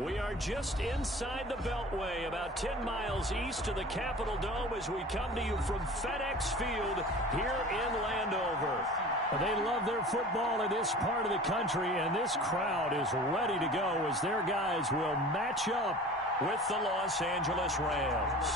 We are just inside the Beltway, about 10 miles east of the Capitol Dome as we come to you from FedEx Field here in Landover. They love their football in this part of the country, and this crowd is ready to go as their guys will match up with the Los Angeles Rams.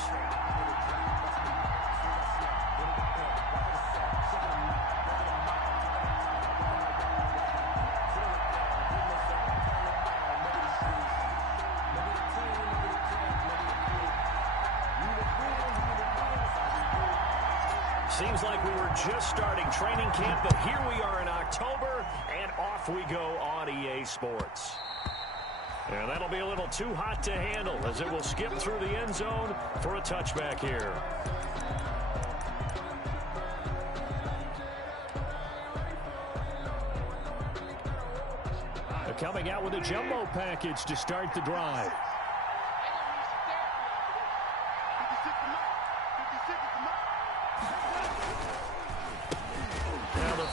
Seems like we were just starting training camp, but here we are in October, and off we go on EA Sports. And that'll be a little too hot to handle as it will skip through the end zone for a touchback here. They're coming out with a jumbo package to start the drive.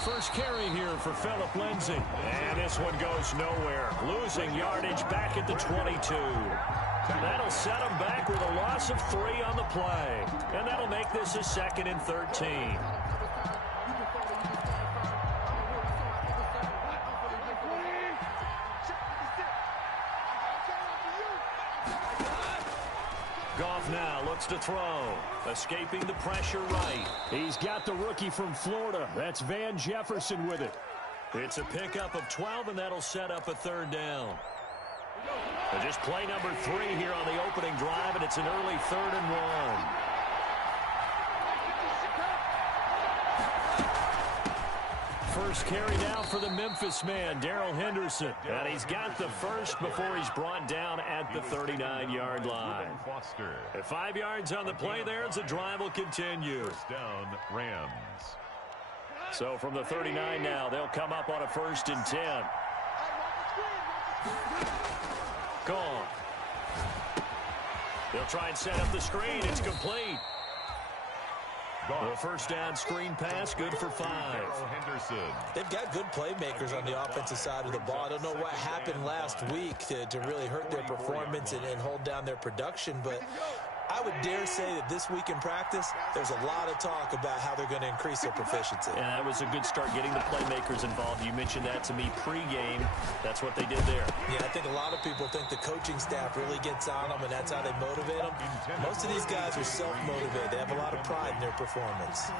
First carry here for Phillip Lindsay. And this one goes nowhere. Losing yardage back at the 22. That'll set him back with a loss of 3 on the play. And that'll make this a 2nd and 13. Goff now looks to throw. Escaping the pressure right. He's got the rookie from Florida. That's Van Jefferson with it. It's a pickup of 12, and that'll set up a 3rd down. And just play number 3 here on the opening drive, and it's an early 3rd and 1. First carry now for the Memphis man, Darrell Henderson. And he's got the first before he's brought down at the 39-yard line. At 5 yards on the play there as the drive will continue. First down, Rams. So from the 39 now, they'll come up on a 1st and 10. Gone. They'll try and set up the screen. It's complete. The first down screen pass, good for 5. They've got good playmakers on the offensive side of the ball. I don't know what happened last week to really hurt their performance and hold down their production, but I would dare say that this week in practice, there's a lot of talk about how they're going to increase their proficiency. And that was a good start getting the playmakers involved. You mentioned that to me pregame. That's what they did there. Yeah, I think a lot of people think the coaching staff really gets on them, and that's how they motivate them. Most of these guys are self-motivated. They have a lot of pride in their performance.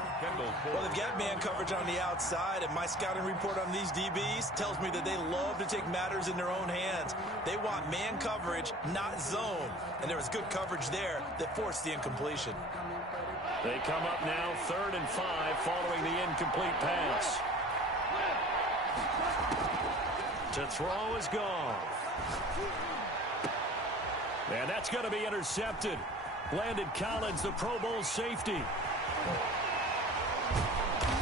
Well, they've got man coverage on the outside, and my scouting report on these DBs tells me that they love to take matters in their own hands. They want man coverage, not zone. And there was good coverage there that forced the incompletion. They come up now 3rd and 5 following the incomplete pass. To throw is gone. And that's going to be intercepted. Landon Collins, the Pro Bowl safety.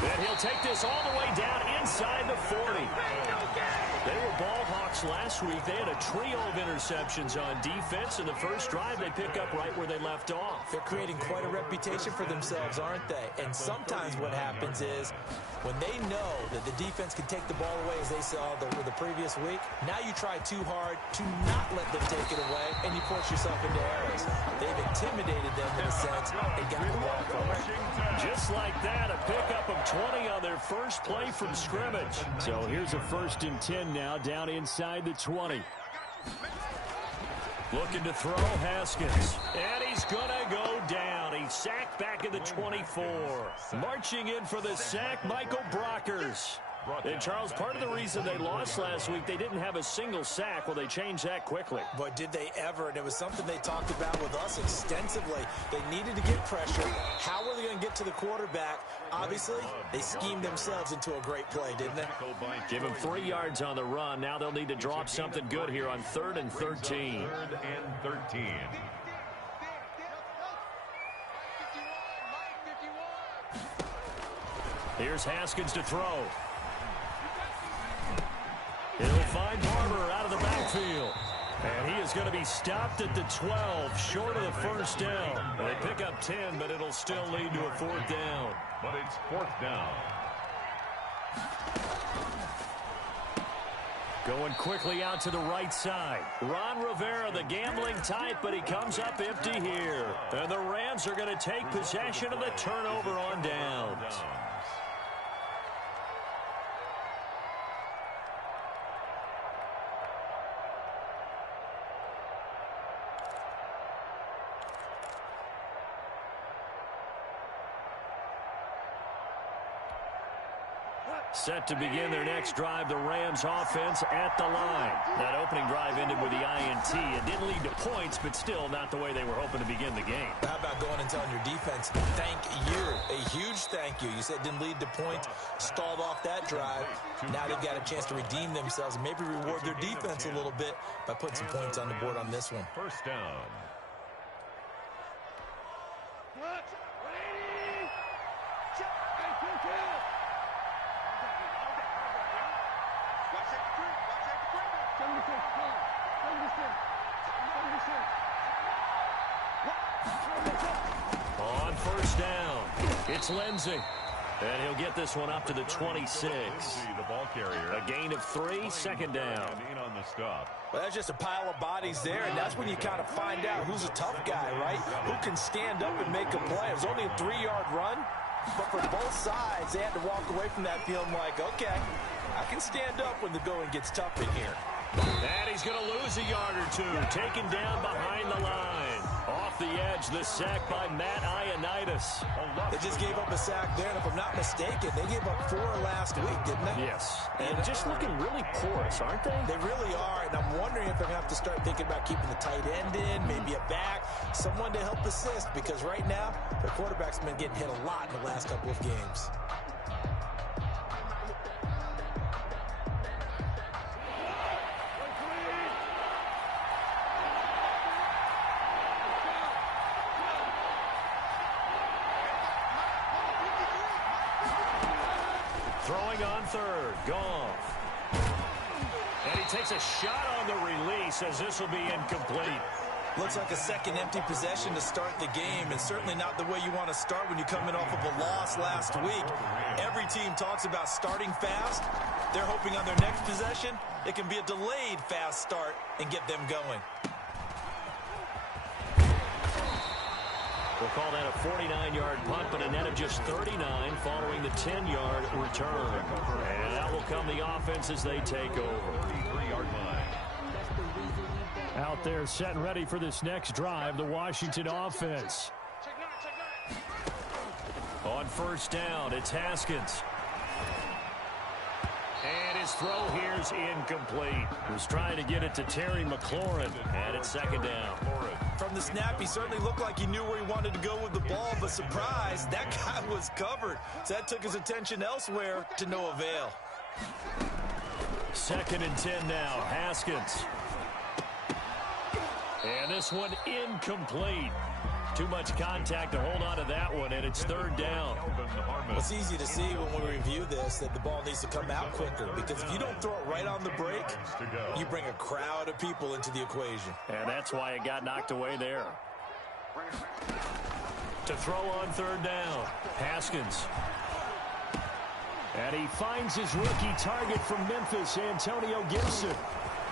And he'll take this all the way down inside the 40. They were ball hawks last week. They had a trio of interceptions on defense. In the first drive, they pick up right where they left off. They're creating quite a reputation for themselves, aren't they? And sometimes what happens is when they know that the defense can take the ball away, as they saw the previous week, now you try too hard to not let them take it away, and you force yourself into errors. They've intimidated them in a sense and got the ball from them. Just like that, a pickup of 20 on their first play from scrimmage. So here's a 1st and 10 now down inside the 20. Looking to throw, Haskins. And he's going to go down. He's sacked back at the 24. Marching in for the sack, Michael Brockers. And, Charles, part of the reason they lost last week, they didn't have a single sack. Well, they changed that quickly. But did they ever? And it was something they talked about with us extensively. They needed to get pressure. How were they going to get to the quarterback? Obviously, they schemed themselves into a great play, didn't they? Give them 3 yards on the run. Now they'll need to drop something good here on 3rd and 13. 3rd and 13. Here's Haskins to throw. He'll find Barber out of the backfield. And he is going to be stopped at the 12, short of the first down. They pick up 10, but it'll still lead to a 4th down. But it's 4th down. Going quickly out to the right side. Ron Rivera, the gambling type, but he comes up empty here. And the Rams are going to take possession of the turnover on downs. Set to begin their next drive, the Rams offense at the line. That opening drive ended with the INT. It didn't lead to points, but still not the way they were hoping to begin the game. How about going and telling your defense, thank you, a huge thank you. You said it didn't lead to points, stalled off that drive. Now they've got a chance to redeem themselves and maybe reward their defense a little bit by putting some points on the board on this one. First down. On first down, it's Lindsey. And he'll get this one up to the 26. The ball carrier. A gain of 3, second down. On the stop. Well, that's just a pile of bodies there, and that's when you kind of find out who's a tough guy, right? Who can stand up and make a play. It was only a 3-yard run, but for both sides, they had to walk away from that feeling like, okay, I can stand up when the going gets tough in here. And he's going to lose a yard or two. Taken down behind the line. Off the edge, the sack by Matt Ioannidis. They just gave up a sack there, and if I'm not mistaken, they gave up 4 last week, didn't they? Yes. And just looking really porous, aren't they? They really are, and I'm wondering if they're going to have to start thinking about keeping the tight end in, maybe a back, someone to help assist, because right now, their quarterback's been getting hit a lot in the last couple of games. Throwing on third, Goff. And he takes a shot on the release as this will be incomplete. Looks like a second empty possession to start the game, and certainly not the way you want to start when you come in off of a loss last week. Every team talks about starting fast. They're hoping on their next possession, it can be a delayed fast start and get them going. We'll call that a 49-yard punt, but a net of just 39 following the 10-yard return. And that will come the offense as they take over. 3-yard line. Out there set and ready for this next drive, the Washington offense. On first down, it's Haskins. And his throw here's incomplete. Was trying to get it to Terry McLaurin, and it's second down. From the snap, he certainly looked like he knew where he wanted to go with the ball, but surprise, that guy was covered. So that took his attention elsewhere to no avail. Second and 10 now, Haskins. And this one incomplete. Too much contact to hold on to that one, and it's third down. Well, it's easy to see when we review this that the ball needs to come out quicker, because if you don't throw it right on the break, you bring a crowd of people into the equation. And that's why it got knocked away there. To throw on third down, Haskins. And he finds his rookie target from Memphis, Antonio Gibson.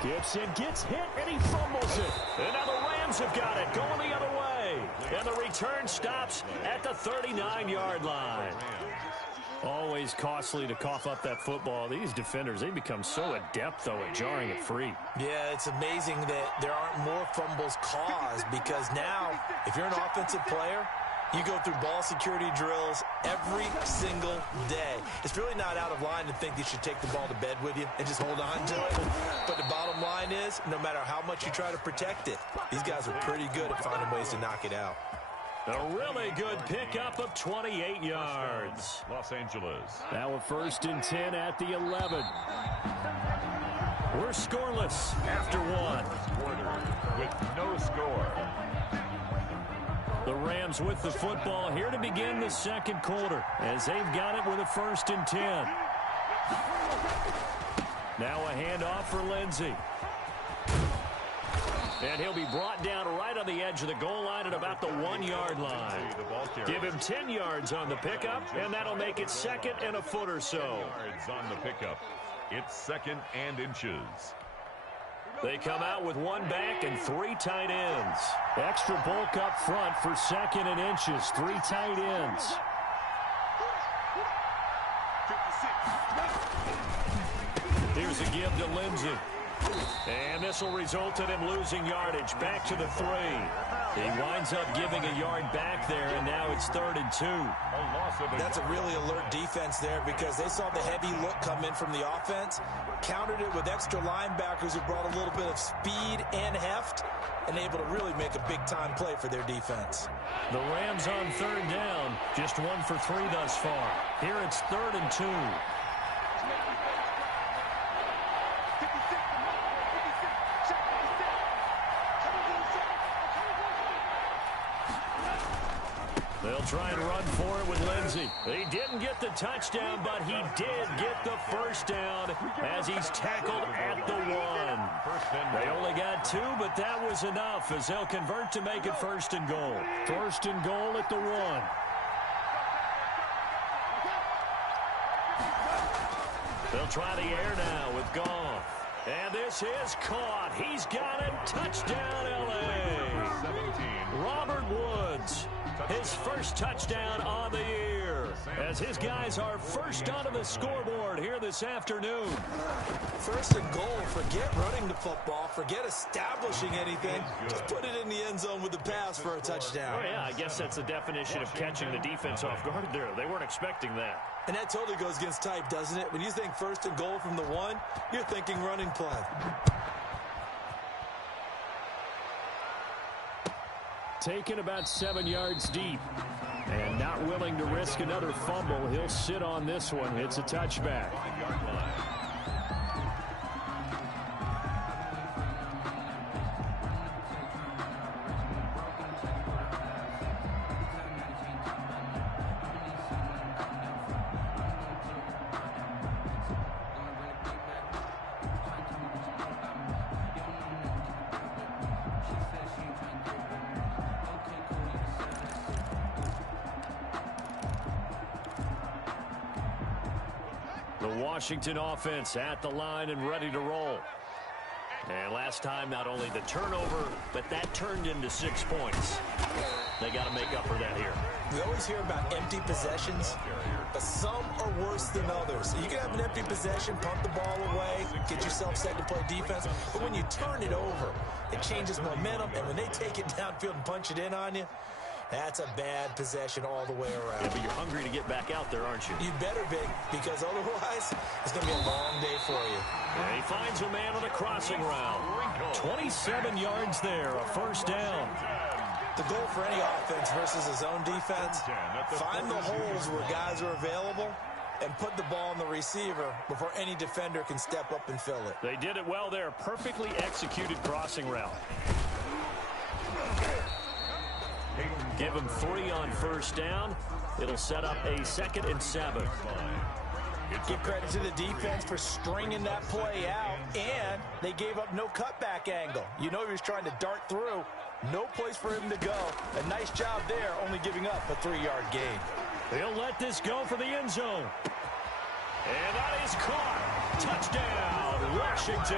Gibson gets hit, and he fumbles it. And now the Rams have got it, going the other way. And the return stops at the 39-yard line. Always costly to cough up that football. These defenders, they become so adept, though, at jarring it free. Yeah, it's amazing that there aren't more fumbles caused, because now, if you're an offensive player, you go through ball security drills every single day. It's really not out of line to think you should take the ball to bed with you and just hold on to it. But the bottom line is, no matter how much you try to protect it, these guys are pretty good at finding ways to knock it out. A really good pickup of 28 yards. Los Angeles. Now a first and 10 at the 11. We're scoreless after one. Quarter with no score. The Rams with the football here to begin the second quarter as they've got it with a first and 10. Now a handoff for Lindsey. And he'll be brought down right on the edge of the goal line at about the 1-yard line. Give him 10 yards on the pickup, and that'll make it second and a foot or so. Yards on the pickup. It's 2nd and inches. They come out with one back and 3 tight ends. Extra bulk up front for 2nd and inches. 3 tight ends. Here's a give to Lindsey. And this will result in him losing yardage. Back to the 3. He winds up giving a yard back there, and now it's 3rd and 2. That's a really alert defense there because they saw the heavy look come in from the offense, countered it with extra linebackers who brought a little bit of speed and heft, and able to really make a big-time play for their defense. The Rams on 3rd down, just 1 for 3 thus far. Here it's 3rd and 2. They'll try and run for it with Lindsey. He didn't get the touchdown, but he did get the first down as he's tackled at the 1. They only got 2, but that was enough as they'll convert to make it 1st and goal. 1st and goal at the 1. They'll try the air now with Goff. And this is caught. He's got it. Touchdown, L.A. Robert Woods. His first touchdown on the year as his guys are first onto the scoreboard here this afternoon. 1st and goal. Forget running the football. Forget establishing anything. Just put it in the end zone with the pass for a touchdown. Oh, yeah, I guess that's the definition of catching the defense off guard there. They weren't expecting that. And that totally goes against type, doesn't it? When you think 1st and goal from the 1, you're thinking running play. Taken about 7 yards deep. And not willing to risk another fumble. He'll sit on this one. It's a touchback. The Washington offense at the line and ready to roll. And last time, not only the turnover, but that turned into 6 points. They got to make up for that here. We always hear about empty possessions, but some are worse than others. You can have an empty possession, pump the ball away, get yourself set to play defense, but when you turn it over, it changes momentum, and when they take it downfield and punch it in on you, that's a bad possession all the way around. Yeah, but you're hungry to get back out there, aren't you? You better be, because otherwise, it's going to be a long day for you. And he finds a man on a crossing route. 27 yards there, a first down. The goal for any offense versus his own defense, find the holes where guys are available and put the ball on the receiver before any defender can step up and fill it. They did it well there. Perfectly executed crossing route. Give him 3 on first down. It'll set up a 2nd and 7. Give credit to the defense for stringing that play out, and they gave up no cutback angle. You know he was trying to dart through. No place for him to go. A nice job there, only giving up a 3-yard gain. He'll let this go for the end zone. And that is caught. Touchdown, Washington.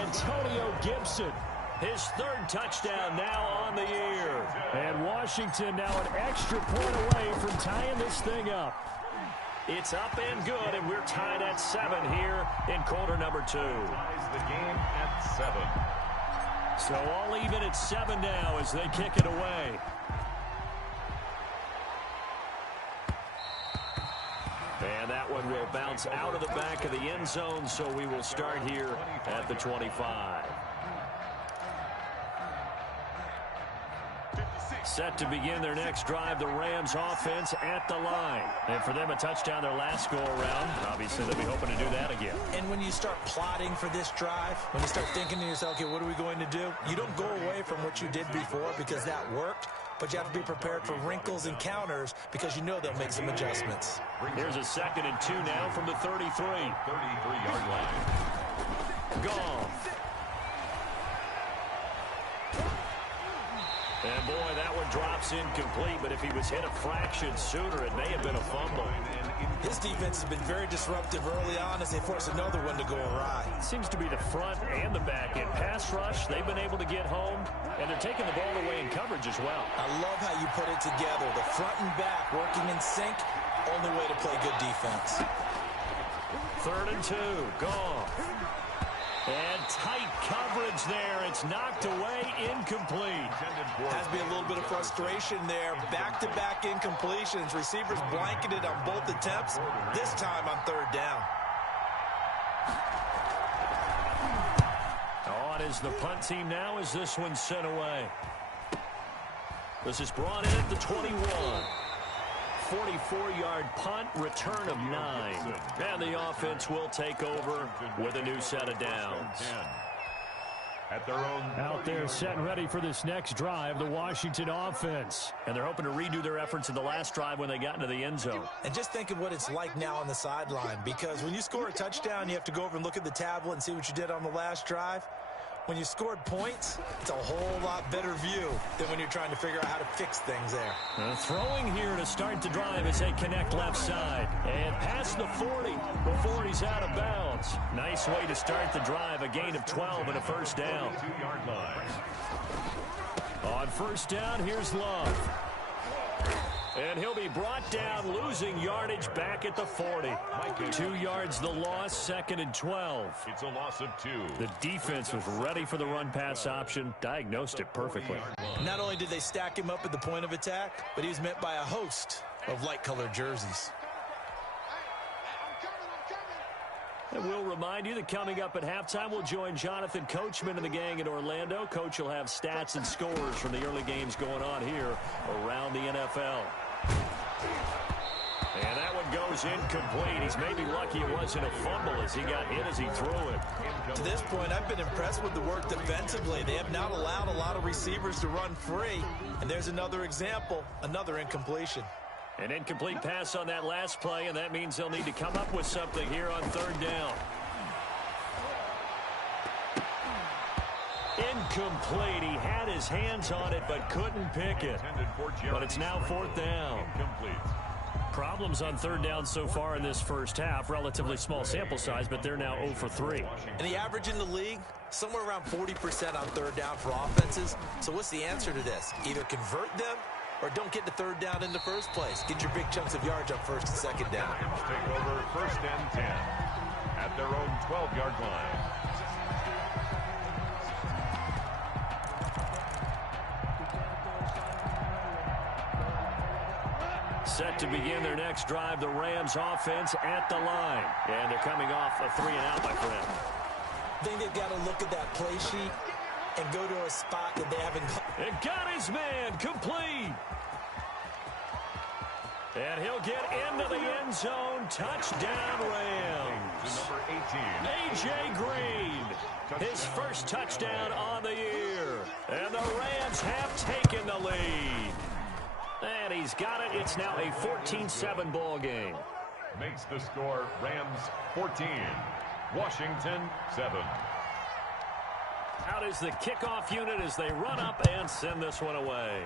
Antonio Gibson. His 3rd touchdown now on the year. And Washington now an extra point away from tying this thing up. It's up and good, and we're tied at 7 here in quarter number 2. Ties the game at 7. So all even at 7 now as they kick it away. And that one will bounce out of the back of the end zone, so we will start here at the 25. Set to begin their next drive, the Rams offense at the line. And for them, a touchdown their last go-around. Obviously, they'll be hoping to do that again. And when you start plotting for this drive, when you start thinking to yourself, okay, what are we going to do? You don't go away from what you did before because that worked, but you have to be prepared for wrinkles and counters because you know they'll make some adjustments. Here's a 2nd and 2 now from the 33. 33-yard line. Goff. And And, boy, that one drops incomplete, but if he was hit a fraction sooner, it may have been a fumble. His defense has been very disruptive early on as they force another one to go awry. Seems to be the front and the back end. Pass rush, they've been able to get home, and they're taking the ball away in coverage as well. I love how you put it together. The front and back working in sync, only way to play good defense. 3rd and 2, gone. And tight coverage there. It's knocked away, incomplete. Has to be a little bit of frustration there. Back-to-back incompletions. Receivers blanketed on both attempts, this time on 3rd down. On is the punt team now as this one's sent away. This is brought in at the 21. 44-yard punt, return of 9. And the offense will take over with a new set of downs. At their own out there set and ready for this next drive, the Washington offense. And they're hoping to redo their efforts in the last drive when they got into the end zone. And just think of what it's like now on the sideline, because when you score a touchdown, you have to go over and look at the tablet and see what you did on the last drive. When you scored points, it's a whole lot better view than when you're trying to figure out how to fix things there. Throwing here to start the drive as they connect left side. And past the 40 before he's out of bounds. Nice way to start the drive. A gain of 12 and a first down. On first down, here's Love. And he'll be brought down, losing yardage back at the 40. 2 yards the loss, 2nd and 12. It's a loss of 2. The defense was ready for the run-pass option, diagnosed it perfectly. Not only did they stack him up at the point of attack, but he was met by a host of light-colored jerseys. And we'll remind you that coming up at halftime, we'll join Jonathan Coachman and the gang in Orlando. Coach will have stats and scores from the early games going on here around the NFL. And that one goes incomplete. He's maybe lucky it wasn't a fumble as he got hit as he threw it. To this point, I've been impressed with the work defensively. They have not allowed a lot of receivers to run free. And there's another example, another incompletion. An incomplete pass on that last play, and that means they'll need to come up with something here on 3rd down. Incomplete. He had his hands on it but couldn't pick it. But it's now 4th down. Problems on 3rd down so far in this first half. Relatively small sample size, but they're now 0 for 3. And the average in the league, somewhere around 40% on 3rd down for offenses. So what's the answer to this? Either convert them or don't get to 3rd down in the first place. Get your big chunks of yards on 1st and 2nd down. Take over 1st and 10 at their own 12-yard line. Set to begin their next drive, the Rams offense at the line. And they're coming off a 3-and-out, my friend. I think they've got to look at that play sheet and go to a spot that they haven't got. It got his man complete. And he'll get into the end zone. Touchdown, Rams. Number 18. A.J. Green, his first touchdown on the year. And the Rams have taken the lead. And he's got it. It's now a 14-7 ball game. Makes the score Rams 14, Washington 7. Out is the kickoff unit as they run up and send this one away.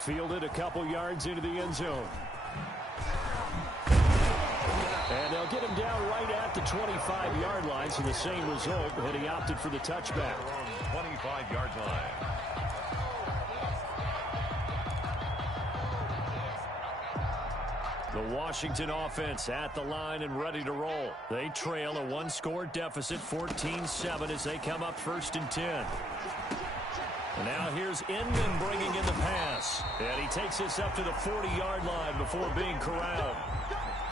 Fielded a couple yards into the end zone. And they'll get him down right at the 25-yard line, so the same result, but he opted for the touchback. 25-yard line. The Washington offense at the line and ready to roll. They trail a one-score deficit, 14-7, as they come up 1st and 10. And now here's Inman bringing in the pass. And he takes this up to the 40-yard line before being corralled.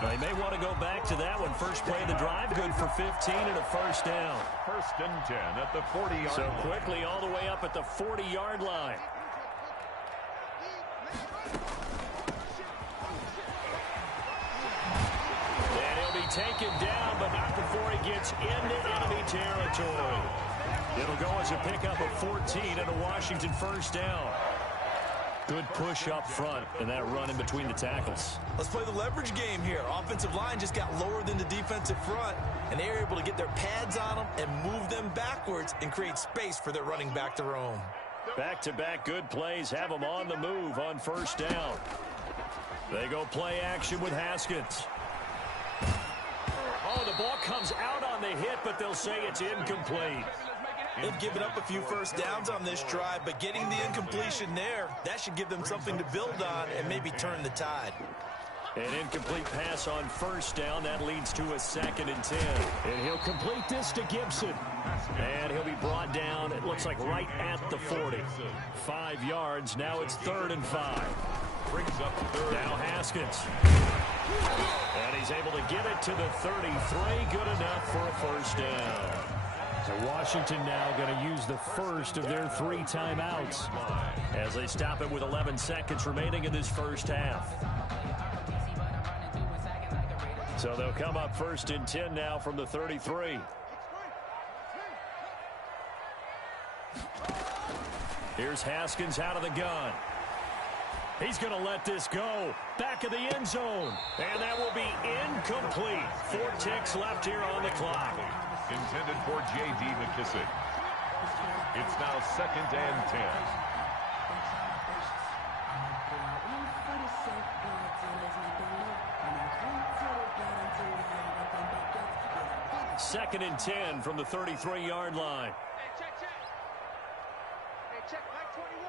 They may want to go back to that one. First play of the drive, good for 15 and a first down. 1st and 10 at the 40-yard line. So quickly all the way up at the 40-yard line. Taken down, but not before he gets into enemy territory. It'll go as a pickup of 14 and a Washington first down. Good push up front and that run in between the tackles. Let's play the leverage game here. Offensive line just got lower than the defensive front, and they were able to get their pads on them and move them backwards and create space for their running back to roam. Back-to-back good plays have them on the move on first down. They go play action with Haskins. Oh, the ball comes out on the hit, but they'll say it's incomplete. They've given up a few first downs on this drive, but getting the incompletion there, that should give them something to build on and maybe turn the tide. An incomplete pass on first down. That leads to a 2nd and 10. And he'll complete this to Gibson. And he'll be brought down, it looks like right at the 40. 5 yards. Now it's 3rd and 5. Brings up third. Now Haskins. And he's able to get it to the 33. Good enough for a first down. So Washington now going to use the first of their 3 timeouts as they stop it with 11 seconds remaining in this first half. So they'll come up 1st and 10 now from the 33. Here's Haskins out of the gun. He's going to let this go. Back of the end zone. And that will be incomplete. 4 ticks left here on the clock. Intended for J.D. McKissick. It's now 2nd and 10. 2nd and 10 from the 33-yard line. Hey, check. Hey, check Mike 21.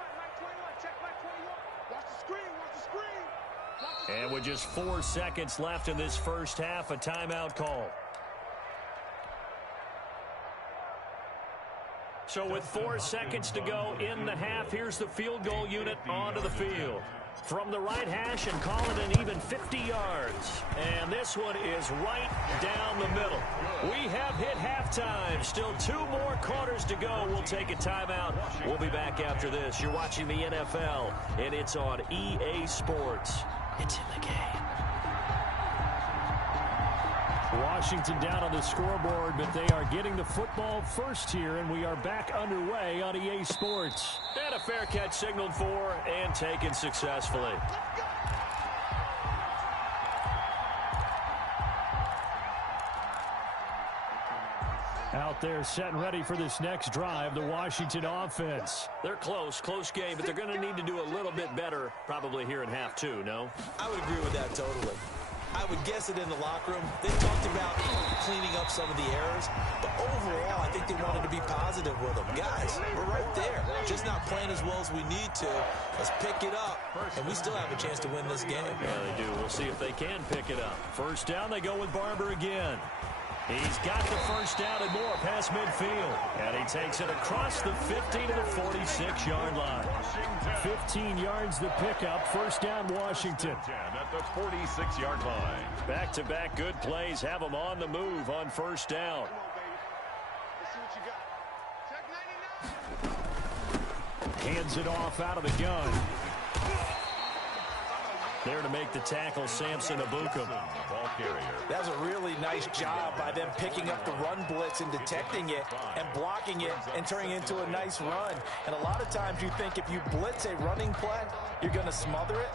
Check Mike 21. Watch the screen. And with just 4 seconds left in this first half, a timeout call. So with 4 seconds to go in the half, here's the field goal unit onto the field. From the right hash and call it an even 50 yards. And this one is right down the middle. We have hit halftime. Still 2 more quarters to go. We'll take a timeout. We'll be back after this. You're watching the NFL, and it's on EA Sports. It's in the game. Washington down on the scoreboard, but they are getting the football first here, and we are back underway on EA Sports. And a fair catch signaled for and taken successfully. Out there set and ready for this next drive, the Washington offense. They're close game, but they're going to need to do a little bit better probably here in half 2, no? I would agree with that totally. I would guess it in the locker room. They talked about cleaning up some of the errors, but overall, I think they wanted to be positive with them. Guys, we're right there. Just not playing as well as we need to. Let's pick it up, and we still have a chance to win this game. Yeah, they do. We'll see if they can pick it up. First down, they go with Barber again. He's got the first down and more past midfield. And he takes it across the 50 to the 46-yard line. 15 yards the pickup. First down, Washington. At the 46-yard line. Back-to-back good plays have them on the move on first down. Hands it off out of the gun. There to make the tackle, Samson Abukum. Ball carrier. That was a really nice job by them picking up the run blitz and detecting it and blocking it and turning it into a nice run. And a lot of times you think if you blitz a running play, you're going to smother it.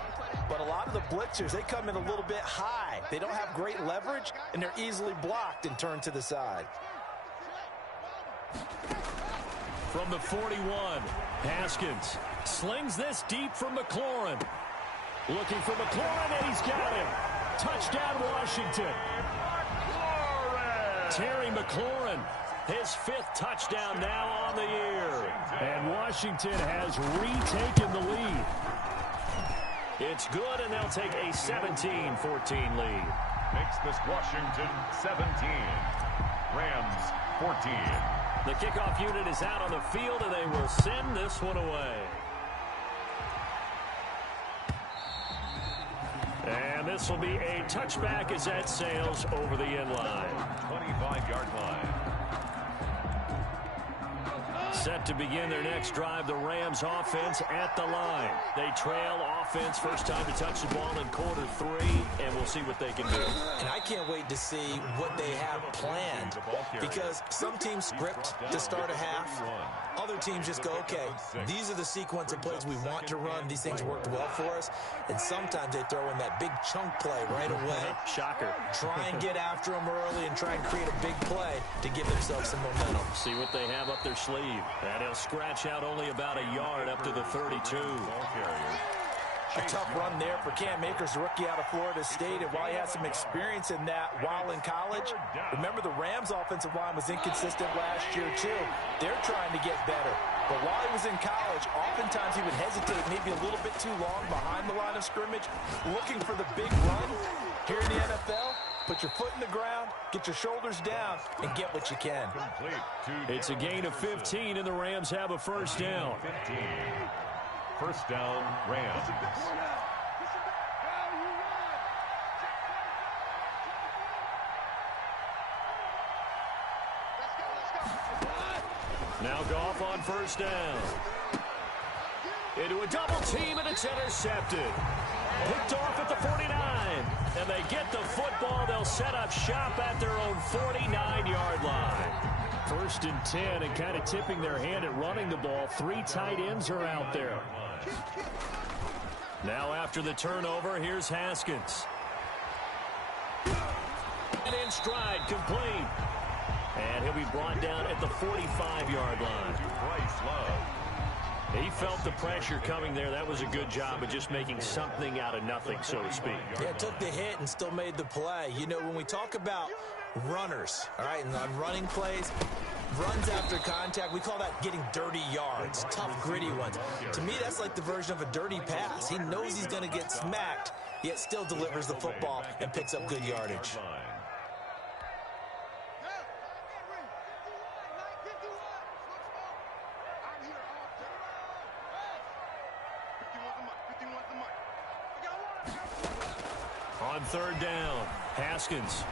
But a lot of the blitzers, they come in a little bit high. They don't have great leverage, and they're easily blocked and turned to the side. From the 41, Haskins slings this deep from McLaurin. Looking for McLaurin, and he's got him. Touchdown, Washington. Terry McLaurin, his 5th touchdown now on the year. And Washington has retaken the lead. It's good, and they'll take a 17-14 lead. Makes this Washington 17. Rams 14. The kickoff unit is out on the field, and they will send this one away. And this will be a touchback as that sails over the end line. 25-yard line. Set to begin their next drive, the Rams offense at the line. They trail offense, first time to touch the ball in quarter 3, and we'll see what they can do. And I can't wait to see what they have planned, because some teams script to start a half. Other teams just go, okay, these are the sequence of plays we want to run. These things worked well for us. And sometimes they throw in that big chunk play right away. Shocker. Try and get after them early and try and create a big play to give themselves some momentum. See what they have up their sleeve. And he'll scratch out only about a yard up to the 32. A tough run there for Cam Akers, the rookie out of Florida State. And while he had some experience in that while in college, remember the Rams' offensive line was inconsistent last year, too. They're trying to get better. But while he was in college, oftentimes he would hesitate maybe a little bit too long behind the line of scrimmage, looking for the big run. Here in the NFL, put your foot in the ground, get your shoulders down, and get what you can. It's a gain of 15, and the Rams have a first down. 15. First down, Rams. Now Goff on first down. Into a double team, and it's intercepted. Picked off at the 49. And they get the football. They'll set up shop at their own 49-yard line. First and 10, and kind of tipping their hand at running the ball. 3 tight ends are out there. Now after the turnover, here's Haskins. And in stride, complete. And he'll be brought down at the 45-yard line. Bryce Love. He felt the pressure coming there. That was a good job of just making something out of nothing, so to speak. Yeah, took the hit and still made the play. You know, when we talk about runners, all right, and on running plays, runs after contact, we call that getting dirty yards, tough, gritty ones. To me, that's like the version of a dirty pass. He knows he's going to get smacked, yet still delivers the football and picks up good yardage. On third down, Haskins.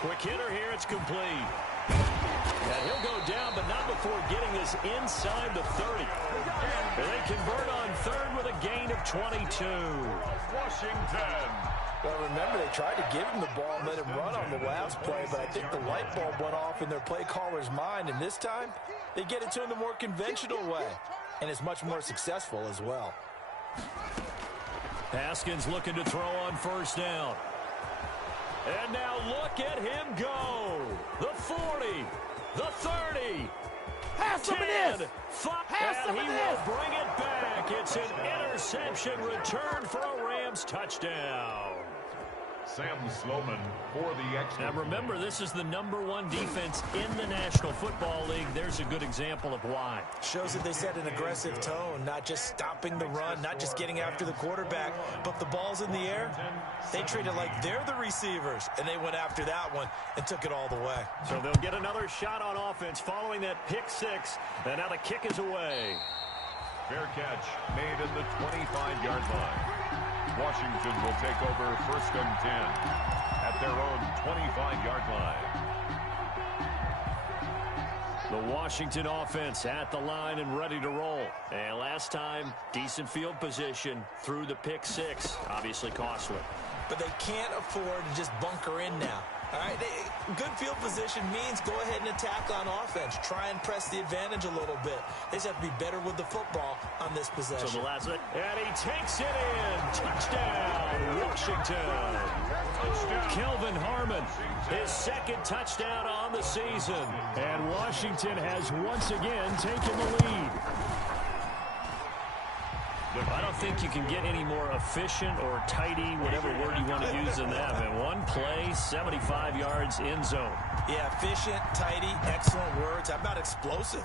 Quick hitter here, it's complete. And he'll go down, but not before getting this inside the 30. And they convert on third with a gain of 22. Washington. Well, remember, they tried to give him the ball and let him run on the last play, but I think the light bulb went off in their play caller's mind, and this time, they get it to him the more conventional way, and it's much more successful as well. Haskins looking to throw on first down. And now look at him go. The 40, the 30, Have some 10, of this. 5, Have some and of he this. will bring it back. It's an interception return for a Rams touchdown. Sam Sloman for the extra. Now remember, this is the #1 defense in the National Football League. There's a good example of why. Shows that they set an aggressive tone, not just stopping the run, not just getting after the quarterback, but the ball's in the air. They treat it like they're the receivers, and they went after that one and took it all the way. So they'll get another shot on offense following that pick 6, and now the kick is away. Fair catch made in the 25-yard line. Washington will take over first and 10 at their own 25-yard line. The Washington offense at the line and ready to roll. And last time, decent field position through the pick 6. Obviously costly. But they can't afford to just bunker in now. All right, good field position means go ahead and attack on offense. Try and press the advantage a little bit. They just have to be better with the football on this possession. So the last, and he takes it in. Touchdown, Washington. Kelvin Harmon, his second touchdown on the season. And Washington has once again taken the lead. I don't think you can get any more efficient or tidy, whatever word you want to use in that. Man, one play, 75 yards in zone. Yeah, efficient, tidy, excellent words. How about explosive?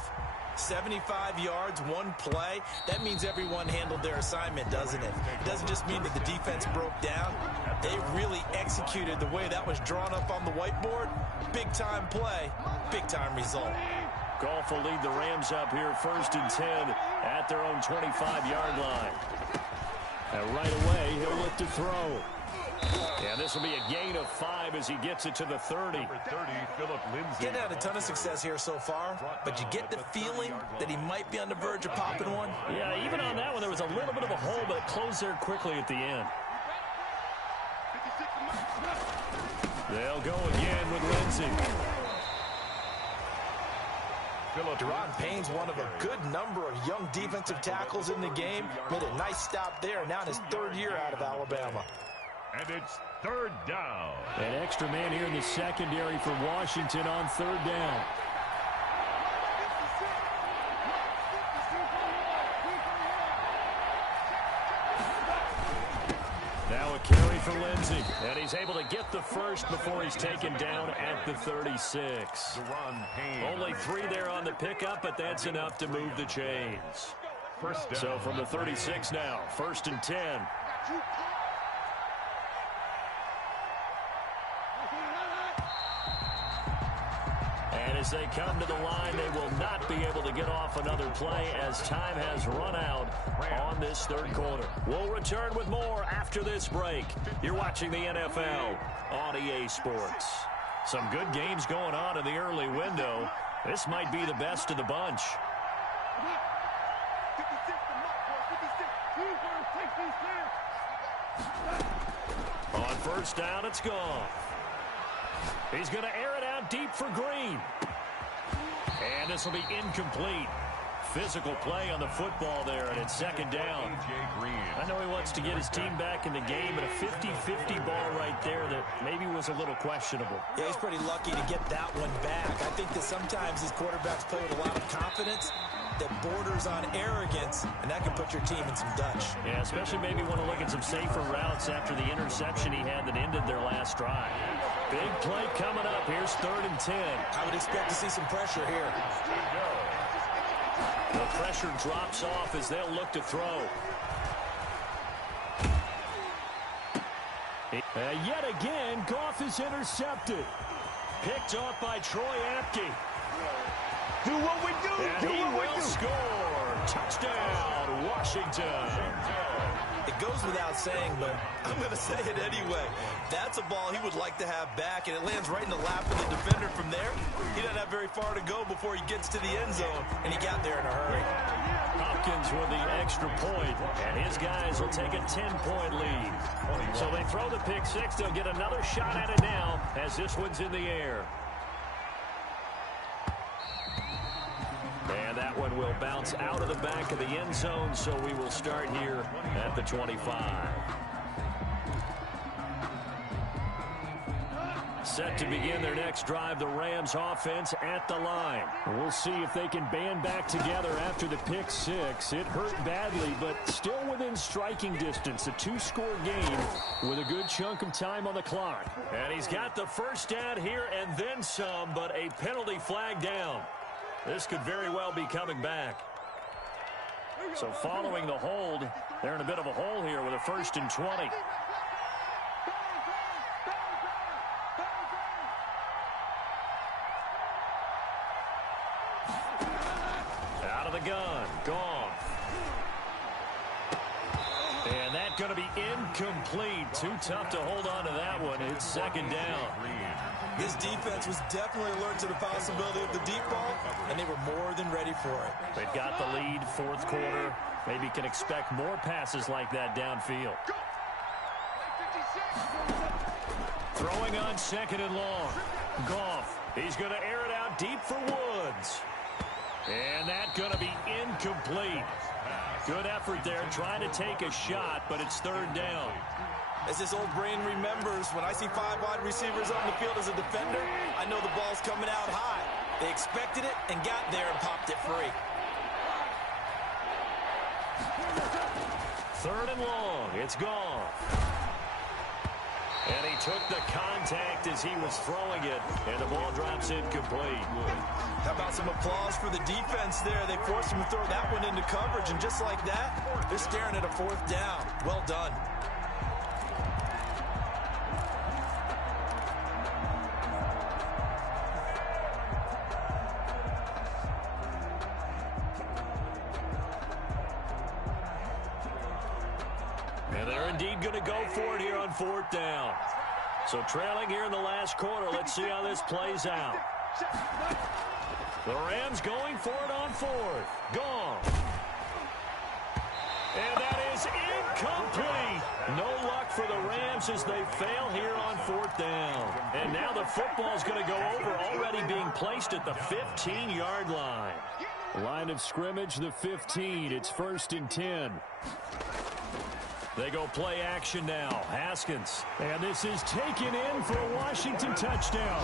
75 yards, one play. That means everyone handled their assignment, doesn't it? It doesn't just mean that the defense broke down. They really executed the way that was drawn up on the whiteboard. Big-time play, big-time result. Goff will lead the Rams up here first and 10 at their own 25-yard line. And right away, he'll look to throw. Yeah, this will be a gain of 5 as he gets it to the 30. Number 30, Phillip Lindsay. Getting had a ton of success here so far, but you get the feeling that he might be on the verge of popping one. Yeah, even on that one, there was a little bit of a hole, but it closed there quickly at the end. They'll go again with Lindsay. Deron Payne's one of a good number of young defensive tackles in the game. Made a nice stop there, now in his 3rd year out of Alabama. And it's 3rd down. An extra man here in the secondary for Washington on 3rd down. Now a carry for Lindsay, and he's able to get the first before he's taken down at the 36. Only 3 there on the pickup, but that's enough to move the chains. First down. So from the 36 now, 1st and 10. And as they come to the line, they will not be able to get off another play as time has run out on this 3rd quarter. We'll return with more after this break. You're watching the NFL on EA Sports. Some good games going on in the early window. This might be the best of the bunch. On 1st down, it's gone. He's going to air it out deep for Green. And this will be incomplete. Physical play on the football there, and it's 2nd down. I know he wants to get his team back in the game, but a 50-50 ball right there that maybe was a little questionable. Yeah, he's pretty lucky to get that one back. I think that sometimes these quarterbacks play with a lot of confidence that borders on arrogance, and that can put your team in some Dutch. Yeah, especially maybe want to look at some safer routes after the interception he had that ended their last drive. Big play coming up. Here's 3rd and 10. I would expect to see some pressure here. The pressure drops off as they'll look to throw. Yet again, Goff is intercepted. Picked off by Troy Apke. Do what we do. And he will score. Touchdown, Washington. It goes without saying, but I'm going to say it anyway. That's a ball he would like to have back, and it lands right in the lap of the defender from there. He doesn't have very far to go before he gets to the end zone, and he got there in a hurry. Hopkins with the extra point, and his guys will take a 10-point lead. So they throw the pick six. They'll get another shot at it now as this one's in the air. And that one will bounce out of the back of the end zone, so we will start here at the 25. Set to begin their next drive, the Rams offense at the line. We'll see if they can band back together after the pick six. It hurt badly, but still within striking distance. A 2-score game with a good chunk of time on the clock. And he's got the first down here and then some, but a penalty flag down. This could very well be coming back. So following the hold, they're in a bit of a hole here with a 1st and 20. Out of the gun, Goff. And that's going to be incomplete. Too tough to hold on to that one. It's 2nd down. This defense was definitely alert to the possibility of the deep ball, and they were more than ready for it. They've got the lead, 4th quarter. Maybe can expect more passes like that downfield. Throwing on 2nd and long. Goff, he's going to air it out deep for Woods. And that's going to be incomplete. Good effort there, trying to take a shot, but it's 3rd down. As this old brain remembers, when I see 5 wide receivers on the field as a defender, I know the ball's coming out high. They expected it and got there and popped it free. 3rd and long. It's gone. And he took the contact as he was throwing it, and the ball drops incomplete. How about some applause for the defense there? They forced him to throw that one into coverage, and just like that, they're staring at a 4th down. Well done. And they're indeed going to go for it here on 4th down. So trailing here in the last quarter. Let's see how this plays out. The Rams going for it on 4th. Gone. And that is incomplete. No luck for the Rams as they fail here on 4th down. And now the football's going to go over, already being placed at the 15-yard line. Line of scrimmage, the 15. It's 1st and 10. They go play action now. Haskins. And this is taken in for a Washington touchdown.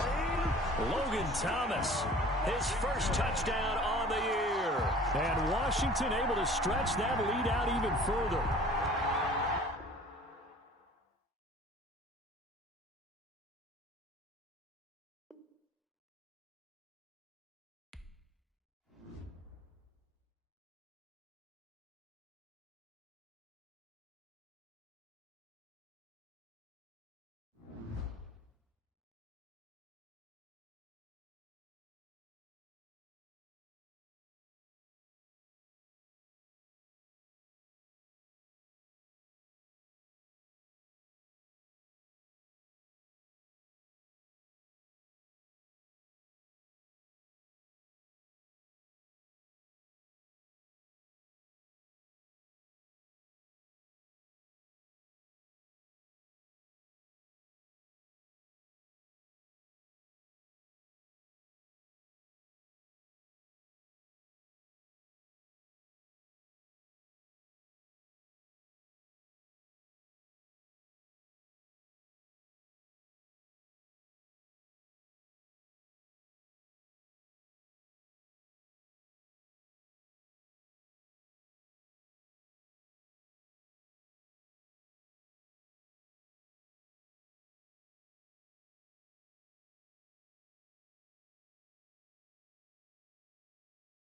Logan Thomas, his first touchdown on the year. And Washington able to stretch that lead out even further.